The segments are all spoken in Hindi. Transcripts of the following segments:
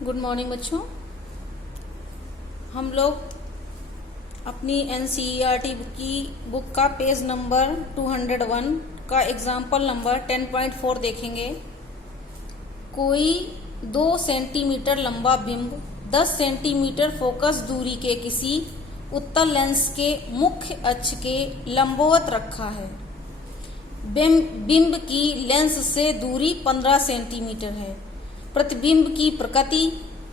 गुड मॉर्निंग बच्चों। हम लोग अपनी एनसीईआरटी की बुक का पेज नंबर 201 का एग्जाम्पल नंबर 10.4 देखेंगे। कोई 2 सेंटीमीटर लंबा बिंब 10 सेंटीमीटर फोकस दूरी के किसी उत्तल लेंस के मुख्य अक्ष के लंबवत रखा है। बिंब की लेंस से दूरी 15 सेंटीमीटर है। प्रतिबिंब की प्रकृति,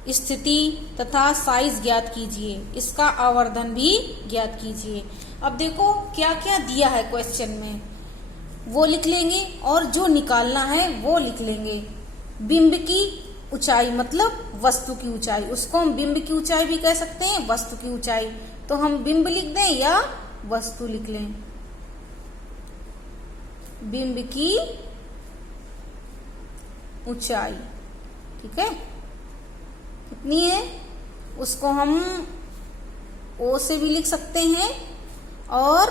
स्थिति तथा साइज ज्ञात कीजिए। इसका आवर्धन भी ज्ञात कीजिए। अब देखो क्या क्या दिया है क्वेश्चन में, वो लिख लेंगे और जो निकालना है वो लिख लेंगे। बिंब की ऊंचाई मतलब वस्तु की ऊंचाई, उसको हम बिंब की ऊंचाई भी कह सकते हैं, वस्तु की ऊंचाई। तो हम बिंब लिख दें या वस्तु लिख लें। बिंब की ऊंचाई, ठीक है, कितनी है उसको हम ओ से भी लिख सकते हैं और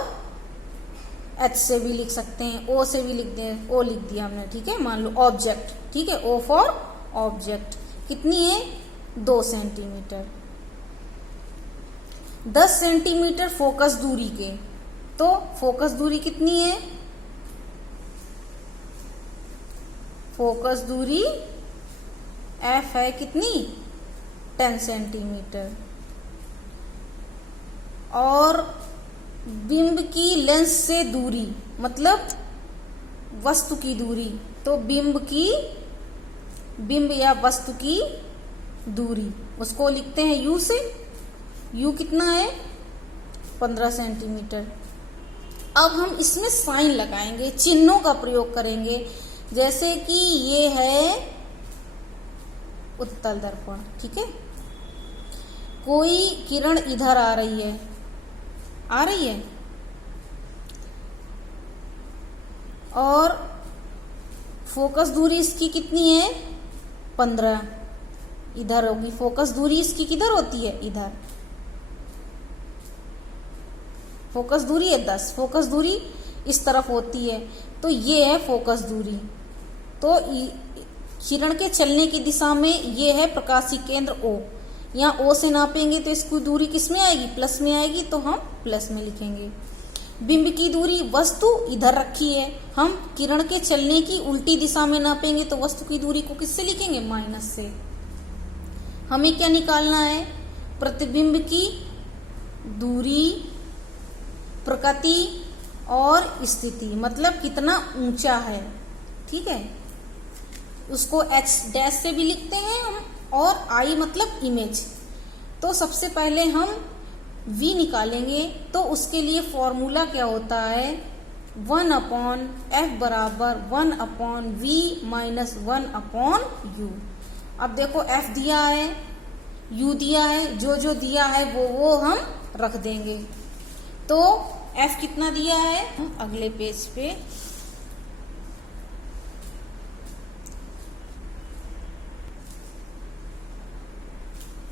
एच से भी लिख सकते हैं। ओ से भी लिख दें, ओ लिख दिया हमने, ठीक है। मान लो ऑब्जेक्ट, ठीक है, ओ फॉर ऑब्जेक्ट। कितनी है? 2 सेंटीमीटर। 10 सेंटीमीटर फोकस दूरी के, तो फोकस दूरी कितनी है? फोकस दूरी एफ है कितनी? 10 सेंटीमीटर। और बिंब की लेंस से दूरी मतलब वस्तु की दूरी, तो बिंब या वस्तु की दूरी उसको लिखते हैं यू से। यू कितना है? 15 सेंटीमीटर। अब हम इसमें साइन लगाएंगे, चिन्हों का प्रयोग करेंगे। जैसे कि ये है उत्तल दर्पण, ठीक है। कोई किरण इधर आ रही है, और फोकस दूरी इसकी कितनी है? 15। इधर होगी फोकस दूरी इसकी, किधर होती है? इधर। फोकस दूरी है 10, फोकस दूरी इस तरफ होती है, तो ये है फोकस दूरी। तो किरण के चलने की दिशा में ये है प्रकाशीय केंद्र O। यहाँ O से नापेंगे तो इसकी दूरी किस में आएगी? प्लस में आएगी, तो हम प्लस में लिखेंगे। बिंब की दूरी, वस्तु इधर रखी है, हम किरण के चलने की उल्टी दिशा में नापेंगे तो वस्तु की दूरी को किससे लिखेंगे? माइनस से। हमें क्या निकालना है? प्रतिबिंब की दूरी, प्रकृति और स्थिति, मतलब कितना ऊंचा है, ठीक है। उसको एच डैश से भी लिखते हैं हम, और आई मतलब इमेज। तो सबसे पहले हम v निकालेंगे, तो उसके लिए फॉर्मूला क्या होता है? 1/f बराबर 1/v माइनस 1/u। अब देखो f दिया है, u दिया है, जो दिया है वो हम रख देंगे। तो f कितना दिया है? अगले पेज पे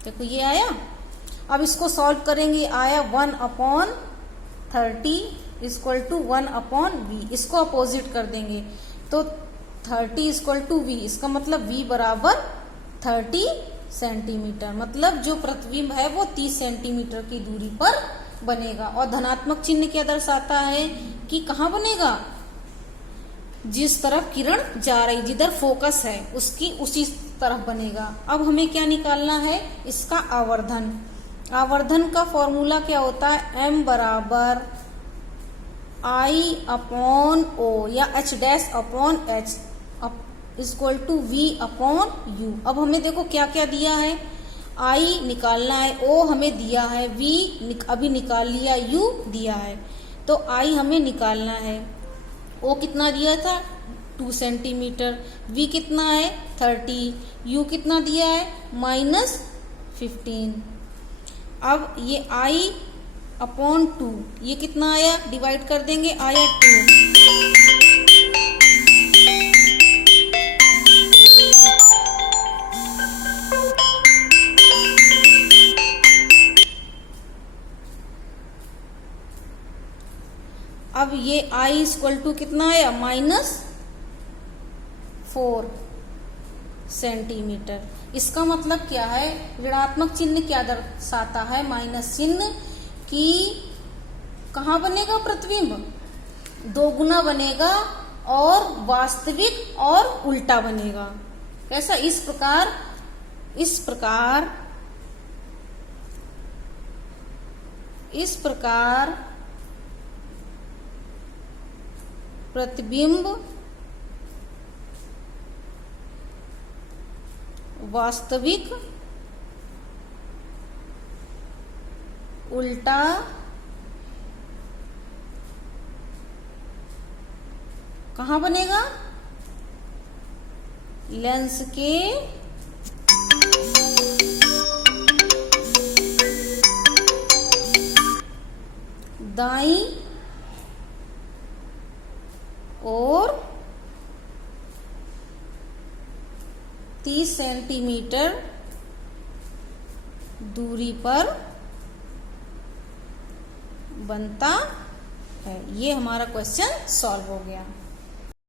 देखो ये आया। अब इसको सॉल्व करेंगे, आया 1/30 इक्वल टू 1/v। इसको अपोजिट कर देंगे तो 30 इक्वल टू v, इसका मतलब v बराबर 30 सेंटीमीटर। मतलब जो प्रतिबिंब है वो 30 सेंटीमीटर की दूरी पर बनेगा। और धनात्मक चिन्ह क्या दर्शाता है कि कहाँ बनेगा? जिस तरफ किरण जा रही, जिधर फोकस है उसकी उसी तरफ बनेगा। अब हमें क्या निकालना है? इसका आवर्धन। आवर्धन का फॉर्मूला क्या होता है? m बराबर I/O या h dash upon h equal to v/u। अब हमें देखो क्या क्या दिया है। I निकालना है, O हमें दिया है, v अभी निकाल लिया, u दिया है। तो I हमें निकालना है। O कितना दिया था? 2 सेंटीमीटर। v कितना है? 30। u कितना दिया है? -15। अब ये I/2, ये कितना आया? डिवाइड कर देंगे, आया 2। अब ये I इक्वल टू कितना आया? -4 सेंटीमीटर। इसका मतलब क्या है, ऋणात्मक चिन्ह क्या दर्शाता है, माइनस चिन्ह, कि कहाँ बनेगा प्रतिबिंब, दोगुना बनेगा और वास्तविक और उल्टा बनेगा। कैसा, इस प्रकार प्रतिबिंब वास्तविक, उल्टा, कहाँ बनेगा, लेंस के दाईं और 30 सेंटीमीटर दूरी पर बनता है। ये हमारा क्वेश्चन सॉल्व हो गया।